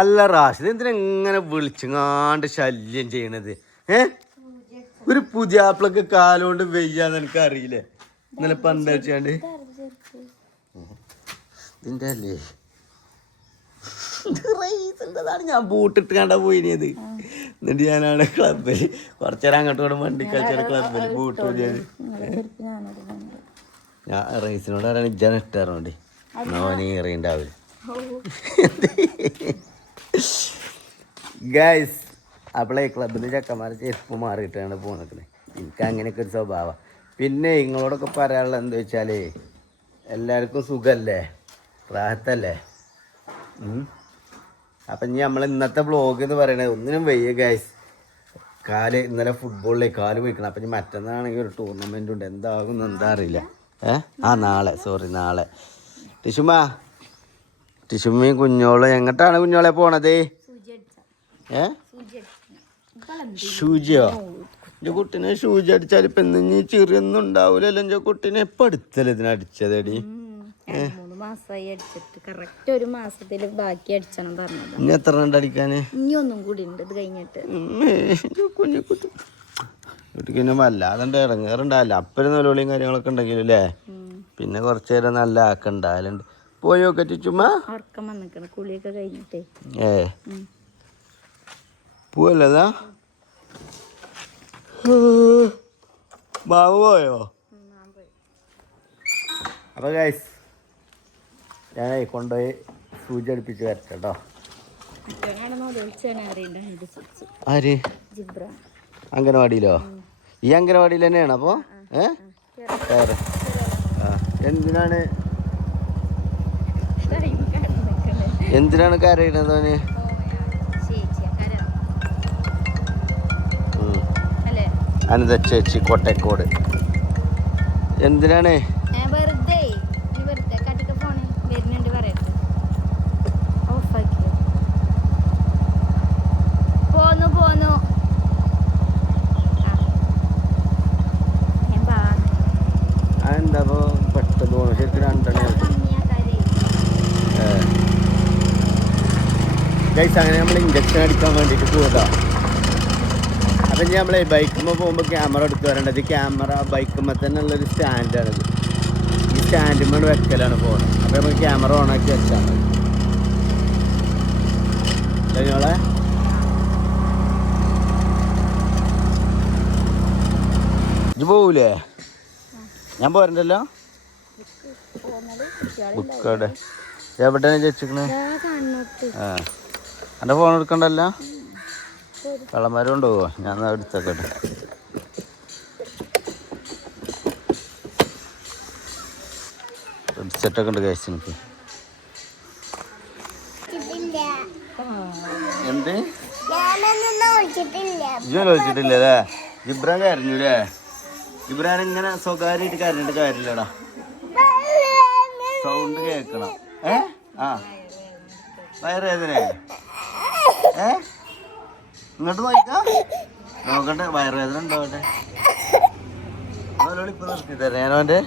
അല്ല റാഷിദ് എന്തിനാ ഇങ്ങനെ വിളിച്ചങ്ങാണ്ട് ശല്യം ചെയ്യണത്? ഒരു പുതിയ ആപ്പിളൊക്കെ കാലുകൊണ്ട് വെയ്യാന്ന് എനിക്ക് അറിയില്ലേ? ഇന്നലെ പന്തടിച്ചാണ്ട് ഇതിന്റെ അല്ലേ ാണ് ഞാൻ ബൂട്ടിട്ട് കണ്ടാ പോയിത്. എന്നിട്ട് ഞാനാണ് ക്ലബിൽ കുറച്ചേരം അങ്ങോട്ടും വണ്ടി കളിച്ചാൽ ക്ലബിൽ ബൂട്ട് പോയത്. ഞാൻ റൈസിനോട് ആരാണ് ഇജ്ജാൻ ഇട്ടാറുണ്ട് നോനി എറിയുണ്ടാവില്ല. ഗൈസ് അപ്പോളേ ക്ലബിൽ ചെക്കന്മാരെ ചെരുപ്പ് മാറിയിട്ടാണ് പോണത്. എനിക്ക് അങ്ങനെയൊക്കെ ഒരു സ്വഭാവം. പിന്നെ നിങ്ങളോടൊക്കെ പറയാനുള്ളത് എന്താ വെച്ചാൽ എല്ലാവർക്കും സുഖമല്ലേ, റാഹത്തല്ലേ? അപ്പം ഇനി നമ്മൾ ഇന്നത്തെ വ്ളോഗ് എന്ന് പറയണത് ഒന്നിനും വയ്യ ഗൈസ്. ഇന്നലെ ഫുട്ബോളിലേ കാല് പോയിക്കണം. അപ്പം ഇനി മറ്റന്നാണെങ്കിൽ ഒരു ടൂർണമെൻ്റ് ഉണ്ട്. എന്താകും എന്താ അറിയില്ല. നാളെ ടിഷുമ്മയും കുഞ്ഞോളും എങ്ങോട്ടാണ് കുഞ്ഞോളെ പോണത്? ഷൂജിയോ? എൻ്റെ കുട്ടീനെ ഷൂജി അടിച്ചാൽ ഇപ്പം ഇന്ന് ചെറിയൊന്നും ഉണ്ടാവില്ലല്ലോ. എൻ്റെ കുട്ടീനെ എപ്പോൾ അടുത്തല്ലേ ഇതിനടിച്ചതടി? 3 മാസമായി അടിച്ചിട്ട്. കറക്റ്റ് ഒരു മാസത്തിൽ ബാക്കി അടിച്ചണം പറഞ്ഞത്. ഇനി എത്ര ഉണ്ട് അടിക്കാന്? ഇനി ഒന്നും കൂടി ഉണ്ട് ഇത് കഴിഞ്ഞിട്ട്. കുട്ടിക്ക് വല്ലാതെ ഇടങ്ങേറുണ്ടാവില്ല. അപ്പനും നിലവിളിയും കാര്യങ്ങളൊക്കെ ഉണ്ടെങ്കിലും അല്ലേ? പിന്നെ കുറച്ചു നേരം നല്ല ആക്കുണ്ടായാലുണ്ട്. പോയോക്കെ ചുമ്മാ ഉറക്കം വന്നിക്കണം കുളിയൊക്കെ കഴിഞ്ഞിട്ടേ. പോവല്ലതാ മാവ് പോയോ? അപ്പൊ ഗൈസ് ഞാനേ കൊണ്ടുപോയി സൂചി അടുപ്പിച്ച് വരട്ടെ കേട്ടോ. ആര്? അംഗനവാടിയിലോ? ഈ അംഗനവാടിയിൽ തന്നെയാണ് അപ്പോൾ? എന്തിനാണ് കരയുന്നത് അവന്? അനന്ത ചേച്ചി കോട്ടയക്കോട് എന്തിനാണ്? എന്താ പെട്ടെന്ന് പോകണം? ശരിക്കും 2 ഗൈസ് അങ്ങനെ നമ്മൾ ഇഞ്ചക്ഷൻ അടിക്കാൻ വേണ്ടിയിട്ട് പോയതാ. അപ്പം ഇനി നമ്മളെ ബൈക്കുമ്പോൾ പോകുമ്പോൾ ക്യാമറ എടുത്ത് വരേണ്ടത്. ക്യാമറ ബൈക്കുമ്പോൾ തന്നെ ഉള്ളൊരു സ്റ്റാൻഡാണിത്. ഈ സ്റ്റാൻഡുമ്പോൾ വെക്കലാണ് ഫോൺ. അപ്പം നമുക്ക് ക്യാമറ ഓണാക്കി വെച്ചാൽ മതി. ഞങ്ങളെ ഇത് പോവൂലേ? ഞാൻ പോരണ്ടല്ലോ. ബുക്കവിടെ എവിടെയാണ് ചേച്ചിക്കണേ? എൻ്റെ ഫോൺ എടുക്കണ്ടല്ലോ. കള്ളന്മാർ കൊണ്ടുപോകുമോ? ഞാൻ എടുത്തേക്കട്ടെ. സെറ്റൊക്കെ ഉണ്ട് കഴിച്ച് എനിക്ക്. എന്ത് ഇജ്ജ് വിളിച്ചിട്ടില്ലേ? ജിബ്രാൻ കരഞ്ഞൂല്ലേ? ജിബ്രാൻ ഇങ്ങനെ സ്വകാര്യമായിട്ട് കരഞ്ഞിട്ട് കാര്യമില്ലടാ. സൗണ്ട് കേൾക്കണം. വയറുവേദന ഇങ്ങോട്ട് നോക്കാം. നോക്കട്ടെ വയറുവേദന ഉണ്ടോട്ടെ. അവനോട് ഇപ്പൊ നിർത്തി തരാം ഞാനോന്റെ.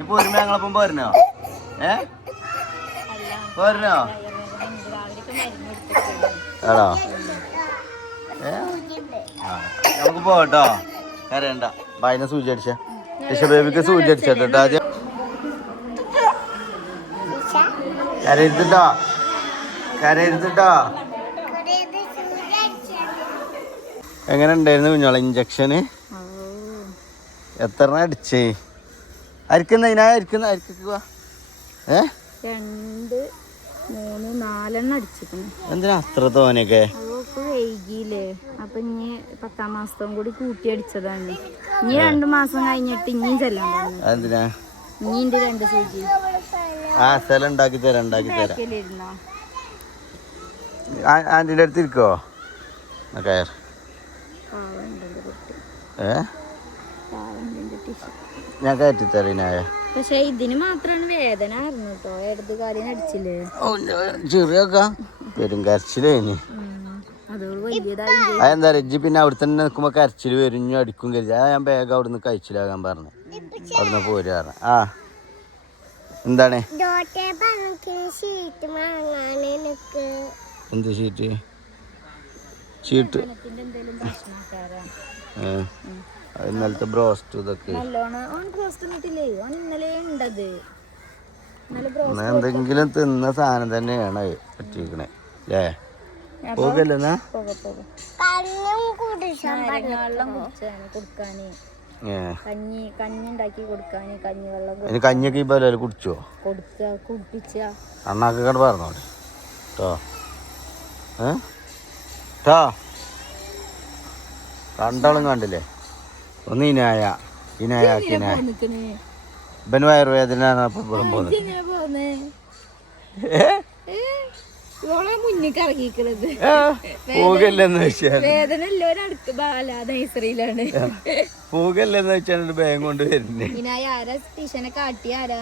ഇപ്പൊ ഒരുമ ഞങ്ങളപ്പം പോരണോ? പോരണോ? ആണോ? നമുക്ക് പോകട്ടോ. കരയണ്ട. ബായിനെ സൂചി അടിച്ച ഋഷ ബേബിക്ക് സൂചി അടിച്ചോട്ടോ ആദ്യം. കരയിരുത്തിട്ടോ, കരയിരുത്തിട്ടോ. എങ്ങനെ ഉണ്ടായിരുന്നു കുഞ്ഞോളെ ഇഞ്ചക്ഷന്? എത്ര അടിച്ചേ? അരിക്കുന്ന അരിക്കുന്ന അരിക്കുക. 2, 3, 4 അടിച്ചിരിക്കുന്നു. എന്തിനാ അത്ര തോനെയൊക്കെ? വൈകിയില്ലേ? അപ്പൊ ഇനി 10ാം മാസത്തും കൂടി കൂട്ടി അടിച്ചതാണ്. ഇനി 2 മാസം കഴിഞ്ഞിട്ട് ഇനിയും ചെല്ലാൻ പറഞ്ഞു. എന്തിനാ? ഇനിന്റെ 2 സൂചി. സ്ഥലം ഉണ്ടാക്കി തരാം. ആന്റിന്റെ അടുത്ത് ഇരിക്കോ? കയർ. ഞാൻ കയറ്റി തരീനായ. പക്ഷെ ഇതിന് മാത്രമാണ് വേദന അറിഞ്ഞു കേട്ടോ. ഇടത് കാലിന് അടിച്ചില്ലേ? ചെറിയൊക്കെ വരും കരച്ചിലേനി. അതെന്താ രജ്ജി പിന്നെ അവിടെ തന്നെ നിൽക്കുമ്പോ കരച്ചിൽ വരും അടിക്കും കരുതി. ഞാൻ വേഗം അവിടുന്ന് കഴിച്ചിലാകാൻ പറഞ്ഞു. അവിടുന്ന് പോരാറ്. എന്താണ്? എന്ത് ഷീറ്റ് ഷീറ്റ് എന്തെങ്കിലും പ്രശ്നക്കാരാ ഇന്നലത്തെ ബ്രോസ്റ്റ് ഇതൊക്കെ നല്ലോണം ഓൻ ബ്രോസ്റ്റ് കിട്ടില്ലേ ഓൻ ഇന്നലെ ഉണ്ടത് എന്തെങ്കിലും തിന്ന സാധനം തന്നെയാണ് പറ്റിയിരിക്കണേ അല്ലേ പോകല്ലെന്നാ വെള്ളം കുടിച്ചാണ് കൊടുക്കാന് കഞ്ഞി ഉണ്ടാക്കി കൊടുക്കാന് കഞ്ഞിവെള്ളം കഞ്ഞിയൊക്കെ ഈ പോലെ കുടിച്ചോ കുടിപ്പിച്ച അണ്ണാക്ക് കണ്ട് പറഞ്ഞോളെ കേട്ടോ കേട്ടോ കണ്ടാളും കണ്ടില്ലേ ഒന്ന് ഇനായ ഇവന് വയറുവേദന മുന്നിക്ക് ഇറങ്ങിക്കണത് പോകല്ലെന്ന് വെച്ചാൽ വേദന നഴ്സറിയിലാണ് പോകല്ലെന്ന് വെച്ചാൽ ബാഗ് കൊണ്ട് വരുന്നേ ആരാ ടീച്ചനെ കാട്ടി ആരാ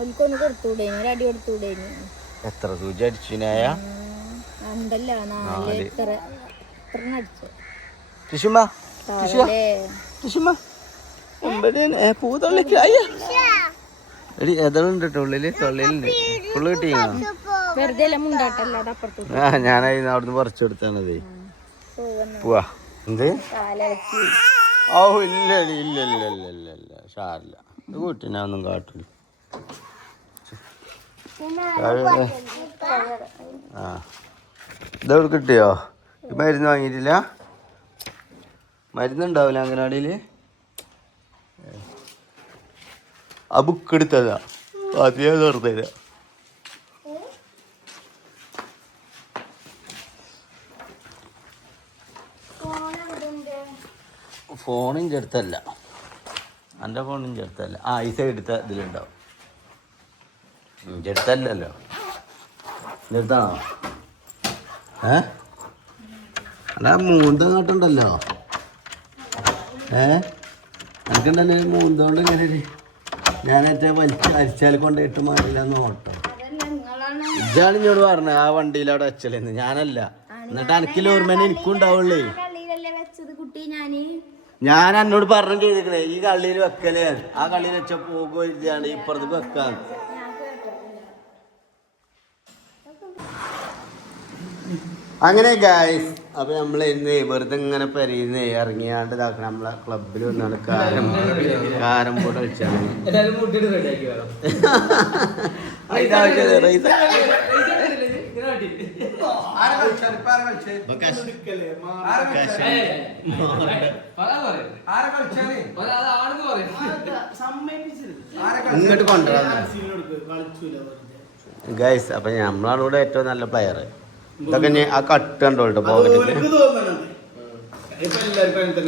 ഓൽക്കൊന്ന് കൊടുത്തൂടേ ഒരടി കൊടുത്തൂടേ എത്ര സൂചി അടിച്ചിനായ ഉണ്ടല്ലോ 4 എത്ര അടിച്ചു എതുണ്ട് ഉള്ളില് തൊള്ളിലുണ്ട് ഫുള്ള് കിട്ടിയാ ഞാനായിരുന്നു അവിടുന്ന് പറിച്ചെടുത്താണതേ പോവാ എന്ത് ഓ ഇല്ല ഇല്ല ഇല്ല ഇല്ല ഇല്ല ഇല്ല ഷാറില്ല കൂട്ടിനെ ഒന്നും കാട്ടില്ല ആ ഇതവിടെ കിട്ടിയോ മരുന്ന് വാങ്ങിയിട്ടില്ല മരുന്നുണ്ടാവില്ല അംഗനവാടിയിൽ ആ ബുക്ക് എടുത്തതാ ആദ്യം തുറന്നുതരാ ഫോണിൻ്റെ അടുത്തല്ല എൻ്റെ ഫോണിൻ്റെ അടുത്തല്ല ഈ സൈഡ് എടുത്ത ഇതിലുണ്ടാവും എൻ്റെ അടുത്തല്ലല്ലോ എൻ്റെ അടുത്താണോ അല്ല മൂന്തങ്ങോട്ടുണ്ടല്ലോ എനിക്കുണ്ടല്ലേ മൂന്തോണ്ട് ഇങ്ങനെ ഞാനേറ്റ അരിച്ചാൽ കൊണ്ടിട്ട് മാറില്ലെന്ന് ഓട്ടം ഇതാണ് ഇങ്ങോട്ട് പറഞ്ഞത് ആ വണ്ടിയിൽ അവിടെ വെച്ചലെന്ന് ഞാനല്ല എന്നിട്ട് അനക്കിൽ ഓർമ്മ എനിക്കും ഉണ്ടാവുള്ളേ ഞാൻ എന്നോട് പറഞ്ഞു ചെയ്തിക്കണേ ഈ കള്ളിയിൽ വെക്കലേ ആ കള്ളിയിൽ വെച്ച പോകുകയാണ് ഇപ്പുറത്തേക്ക് വെക്കാൻ അങ്ങനെ ഗായ്സ് അപ്പൊ നമ്മൾ ഇന്ന് വെറുതെ ഇങ്ങനെ പെരിയുന്ന ഇറങ്ങിയാണ്ട് ഇതാക്കണം നമ്മളെ ക്ലബിൽ വന്നാണ് കാരം ബോർഡ് കളിച്ചാണ് ഇങ്ങോട്ട് കൊണ്ടുവരാം ഗായ്സ് അപ്പൊ നമ്മളാണ് ഇവിടെ ഏറ്റവും നല്ല പ്ലെയർ ഇതൊക്കെ ആ കട്ട് കണ്ടോട്ടോ പോക്കറ്റില്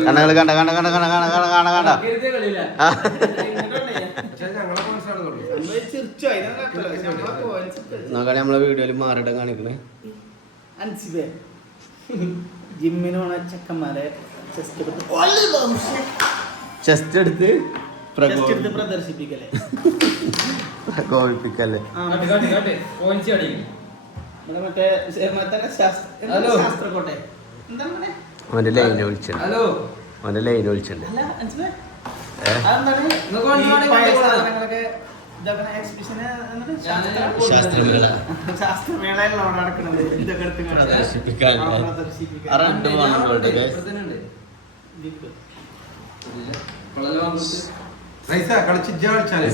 കണ്ണകൾ കണ്ട കണ്ട കണ്ട കണ്ട കണ്ട കണ്ട കണ്ട കണ്ട നോക്കാണെ നമ്മളെ വീഡിയോയിൽ മാറിയിടം കാണിക്കണേ ജിമ്മിന് പോണ ചെക്കന്മാരെ ചെസ്റ്റ് എടുത്ത് പ്രദർശിപ്പിക്കല്ലേ പ്രകോപിപ്പിക്കല്ലേ അവന്റെ ലൈനെ വിളിച്ചിട്ടുണ്ട് അവന്റെ ലൈനെ വിളിച്ചിട്ടുണ്ട്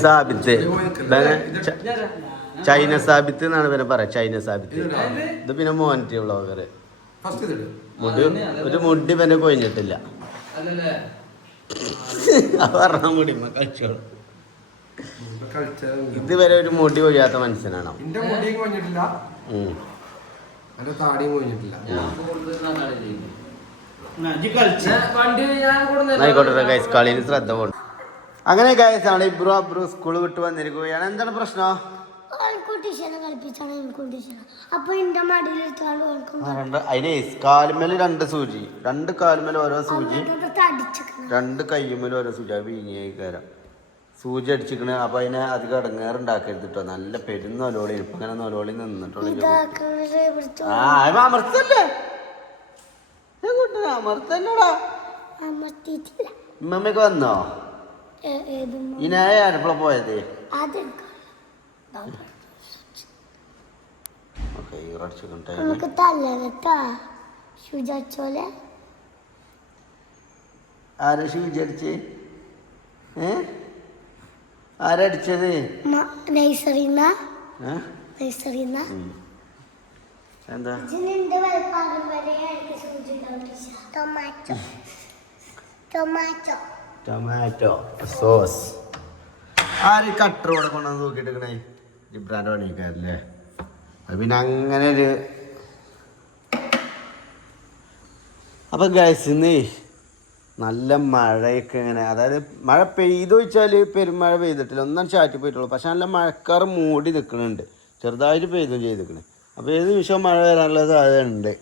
സാബിത്ത് ചൈന സാബിത്ത് എന്നാണ് പിന്നെ പറയാ ചൈന സാബിത്ത് ഇത് പിന്നെ മോനിറ്റി വ്ളോഗറ് ഒരു മുടി പിന്നെ കൊഴിഞ്ഞിട്ടില്ല പറഞ്ഞ മുടി കളിച്ചോളൂ ഇതുവരെ ഒരു മുടി കൊഴിയാത്ത മനുഷ്യനാണോ ആയിക്കോട്ടെ ഗൈസ് കളിയിൽ ശ്രദ്ധ പോകണം. അങ്ങനെ ഗൈസ് ആണ് ഇബ്രു സ്കൂൾ വിട്ട് വന്നിരിക്കുകയാണ്. എന്താണ് പ്രശ്നം? അതിന് കാലുമേല് 2 സൂചി, 2 കാലുമേല് ഓരോ സൂചി, 2 കയ്യുമേലും ഓരോ സൂചി. അത് വീങ്ങിയേക്കാരം സൂചി അടിച്ചിക്കണ്. അപ്പൊ അതിനെ അധികം ഇടങ്ങേറുണ്ടാക്കരുത് കേട്ടോ. നല്ല പെരുന്നൊലോളി ഇപ്പൊ ഇങ്ങനെ നൊലോളി നിന്നിട്ടുള്ള അമർത്തല്ലേ അമർത്തല്ലടാ. ഇമ്മമ്മക്ക് വന്നോ? ഇനായ ആരെപ്പോഴാ പോയത്? നമുക്ക് തല്ലട്ടാ ശുചോലെ ആരാ ഷൂജടിച്ച് ആരടിച്ചത് നൈസറിന്ന എന്താ ടൊമാറ്റോ സോസ് ആര് കട്ടറോടെ കൊണ്ടുവന്ന് നോക്കിയിട്ടിരിക്കണേ ജിബ്രാൻ്റെ പണിക്കാരല്ലേ അത് പിന്നെ അങ്ങനെ ഒരു അപ്പം ഗൈസ് ഇന്ന് നല്ല മഴയൊക്കെ ഇങ്ങനെ അതായത് മഴ പെയ്തു വെച്ചാൽ പെരുമഴ പെയ്തിട്ടില്ല ഒന്നും ചാറ്റി പോയിട്ടുള്ളൂ പക്ഷെ നല്ല മഴക്കാർ മൂടി നിൽക്കുന്നുണ്ട് ചെറുതായിട്ട് പെയ്തും ചെയ്തിരിക്കണേ അപ്പോൾ ഏത് നിമിഷവും മഴ വരാനുള്ള സാധ്യത ഉണ്ട്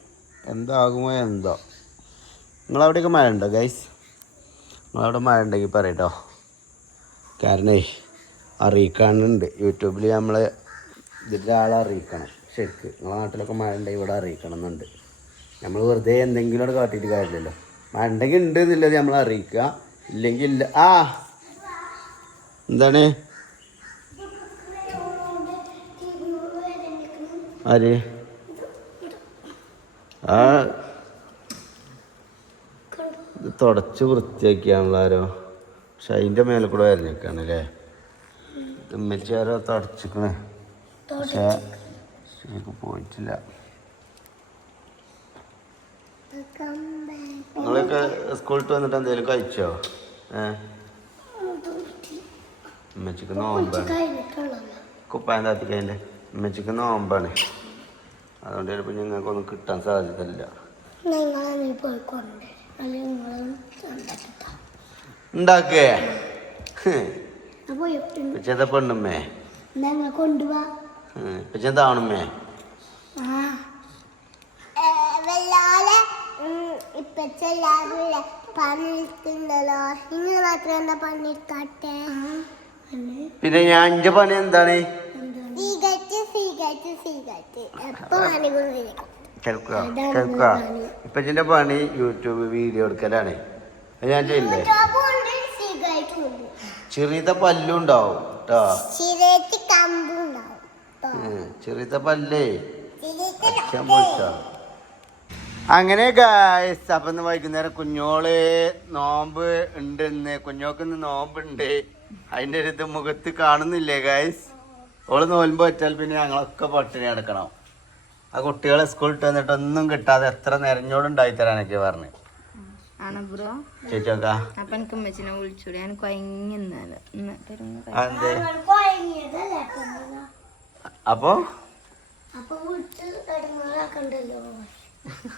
എന്താകുമോ എന്തോ നിങ്ങളവിടെയൊക്കെ മഴ ഉണ്ടോ ഗൈസ് നിങ്ങളവിടെ മഴ ഉണ്ടെങ്കിൽ പറയട്ടോ കാരണേ അറിയിക്കാനുണ്ട് യൂട്യൂബിൽ നമ്മൾ ഇതിൻ്റെ ആളെ അറിയിക്കണം ശരിക്ക് നിങ്ങളുടെ നാട്ടിലൊക്കെ മഴ ഉണ്ടെങ്കിൽ ഇവിടെ അറിയിക്കണം എന്നുണ്ട് നമ്മൾ വെറുതെ എന്തെങ്കിലും അവിടെ കാട്ടിയിട്ട് കാര്യമില്ലല്ലോ മഴ ഉണ്ടെങ്കിൽ ഉണ്ട് എന്നുള്ളത് നമ്മൾ അറിയിക്കുക ഇല്ലെങ്കിൽ ഇല്ല എന്താണ് ആര് ഇത് തുടച്ച് വൃത്തിയാക്കിയാണല്ലോ ആരോ പക്ഷെ അതിൻ്റെ മേലെ കൂടെ വരഞ്ഞേക്കാണ് അല്ലേ ഉമ്മച്ചാരോ തുടച്ചിക്കണേ പക്ഷേ ശരിക്കും പോയിട്ടില്ല നിങ്ങളൊക്കെ സ്കൂളിട്ട് വന്നിട്ട് എന്തെങ്കിലും കഴിച്ചോ ഉമ്മച്ചിക്ക് നോമ്പാണ് കുപ്പായം താത്തിക്കതിൻ്റെ ഉമ്മച്ചിക്ക് നോമ്പാണ് അതുകൊണ്ട് ചിലപ്പോൾ ഞങ്ങൾക്കൊന്നും കിട്ടാൻ സാധ്യതയില്ല ഉണ്ടാക്കേ ഇപ്പച്ചെന്താ പെണ്ണുമ്മേ ഇപ്പച്ചെന്താവണമ്മേ പിന്നെ ഞാൻ എന്റെ പണി എന്താണ് ഇപ്പച്ചെന്റെ പണി യൂട്യൂബ് വീഡിയോ എടുക്കലാണ് ഞാൻ ചെയ്യില്ലേ ചെറിയ പല്ലും ഉണ്ടാവും കേട്ടോ ചെറിയ പല്ലേ അച്ഛൻ പോയിട്ടാ അങ്ങനെ ഗായ്സ് അപ്പം ഇന്ന് വൈകുന്നേരം കുഞ്ഞോള് നോമ്പ് ഉണ്ട് ഇന്ന് കുഞ്ഞോക്ക് ഇന്ന് നോമ്പുണ്ട് അതിൻ്റെ ഒരു ഇത് മുഖത്ത് കാണുന്നില്ലേ ഗായ്സ് ഓള് നോൽമ്പ് വെച്ചാൽ പിന്നെ ഞങ്ങളൊക്കെ പട്ടിണി കിടക്കണം ആ കുട്ടികളെ സ്കൂളിൽ വന്നിട്ട് ഒന്നും കിട്ടാതെ എത്ര നിറഞ്ഞോടുണ്ടായി തരാനൊക്കെ പറഞ്ഞു ചേച്ചോക്കാ അപ്പൊ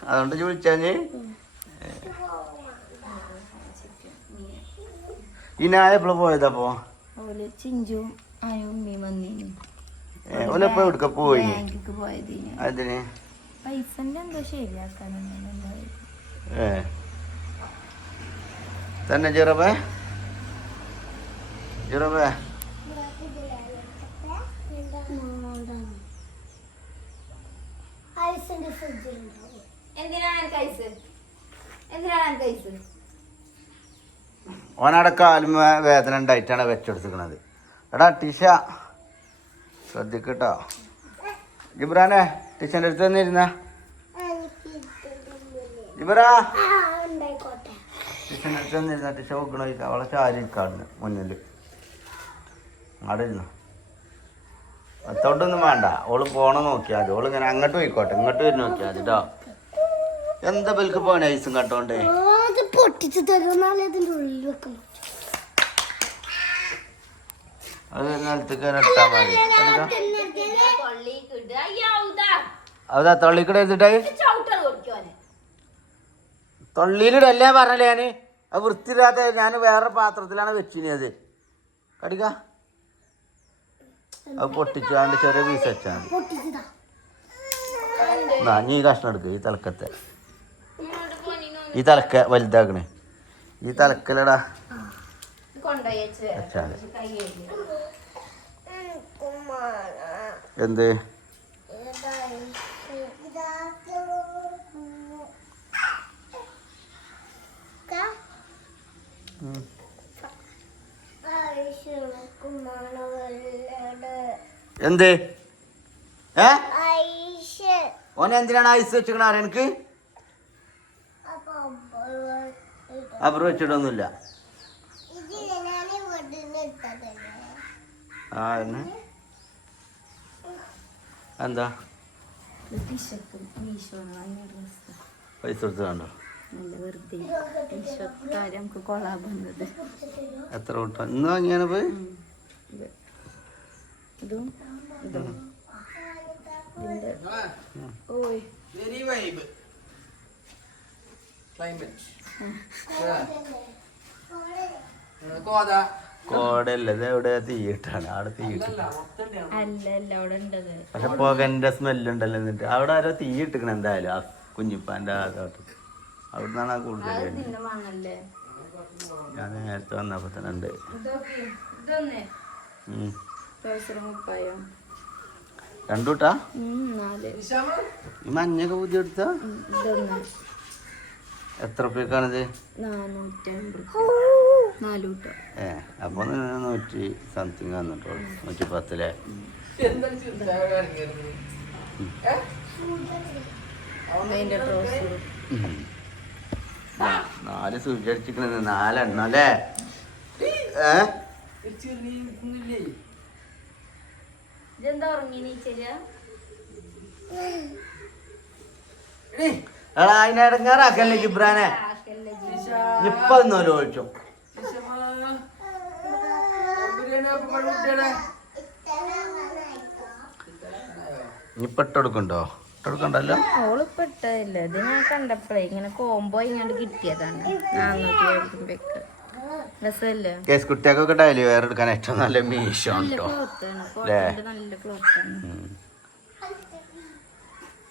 അതുകൊണ്ട് ചോദിച്ചാഞ്ഞ് ഈ നായ എപ്പോഴും പോയതപ്പോ ഓലെപ്പോ എടുക്ക പോയി അതിന് തന്നെ ചെറുപ്പേ ഓനവിടെ കാലും വേദന ഉണ്ടായിട്ടാണ് വെച്ചെടുത്തിക്കണത് എടാ ടീഷ ശ്രദ്ധിക്കട്ടോ ജിബ്രാനെ ടീച്ചറിൻ്റെ അടുത്ത് തന്നിരുന്ന ജിബ്രാ ടീച്ചറിൻ്റെ അടുത്ത് തന്നിരുന്ന ടീച്ച നോക്കണ അവളെ ചാരി ഇരിക്കാണ് മുന്നിൽ അവിടെ ഇരുന്നു അത്തോട്ടൊന്നും വേണ്ട ഓള് പോണ നോക്കിയാൽ മതി ഓള് ഇങ്ങനെ അങ്ങോട്ട് പോയിക്കോട്ടെ ഇങ്ങോട്ട് വരുന്ന നോക്കിയാൽ മതി കേട്ടോ എന്താ ബൽക്ക് പോണ ഐസും കട്ടോണ്ടേ അത് നിലത്തേക്ക് ഇട്ടാ മതി അതാ തള്ളിക്കിടെ എടുത്തിട്ടായി തൊള്ളിയിലിടല്ലേ പറഞ്ഞല്ലേ ഞാന് അത് വൃത്തിയില്ലാത്ത ഞാൻ വേറെ പാത്രത്തിലാണ് വെച്ചിനത് കടിക്ക അത് പൊട്ടിച്ചാണ്ട് ചെറിയ പീസ് വെച്ചാൽ മതി നീ കഷ്ണം എടുക്കുക ഈ തലക്കത്തെ ഈ തലക്ക വലുതാക്കണേ ഈ തലക്കലടാ വെച്ചാൽ എന്ത് എന്ത് ഓനെ എന്തിനാണ് ഐസ് വെച്ചിക്കണ അറിയാം എനിക്ക് അപ്പുറം വെച്ചിട്ടൊന്നുമില്ല ആ എന്നെ എന്താ പൈസ കൊടുത്ത് കണ്ടോ എത്ര കൂട്ടാ ഇന്ന് വാങ്ങിയാണ് പോയി കോടല്ല ഇത് എവിടെ തീയിട്ടാണ് അവിടെ തീയിട്ടില്ല പക്ഷെ പുകന്റെ സ്മെല്ലുണ്ടല്ലോ എന്നിട്ട് അവിടെ ആരോ തീയിട്ടിക്കണ എന്തായാലും ആ കുഞ്ഞിപ്പാൻ്റെ അതോട്ട് അവിടെ നിന്നാണ് ആ കൂടുതൽ ഞാൻ നേരത്തെ വന്നപ്പോ തന്നെ ഉണ്ട് രണ്ടൂട്ടാ ഈ മഞ്ഞൊക്കെ പുതിയ എടുത്ത എത്ര റുപ്യക്കാണിത് അപ്പൊ 100 സംതിങ് വന്നിട്ടുള്ളൂ 110 4 സൂചി അടിച്ചിക്കണത് 4 എണ്ണം അല്ലേ എടാ അതിനെ ഇടങ്ങാറാക്കല്ലേ ജിബ്രാനെ ഇപ്പൊ ഒന്നോരോ ഒഴിച്ചോ ഇപ്പൊ ഇട്ടെടുക്കണ്ടോ ഇട്ടെടുക്കണ്ടല്ലോ ഓളിപ്പോ ഇട്ടതില്ല ഇത് ഞാൻ കണ്ടപ്പോഴേ ഇങ്ങനെ കോംബോ ഇങ്ങോട്ട് കിട്ടിയതാണ് 400 രൂപയ്ക്ക് രസമല്ലേ കേസ് കുട്ടികൾക്കൊക്കെ ഡെയിലി വെയർ എടുക്കാൻ ഏറ്റവും നല്ല മീഷോ നല്ല ക്ലോത്താണ് നല്ല ക്ലോത്താണ്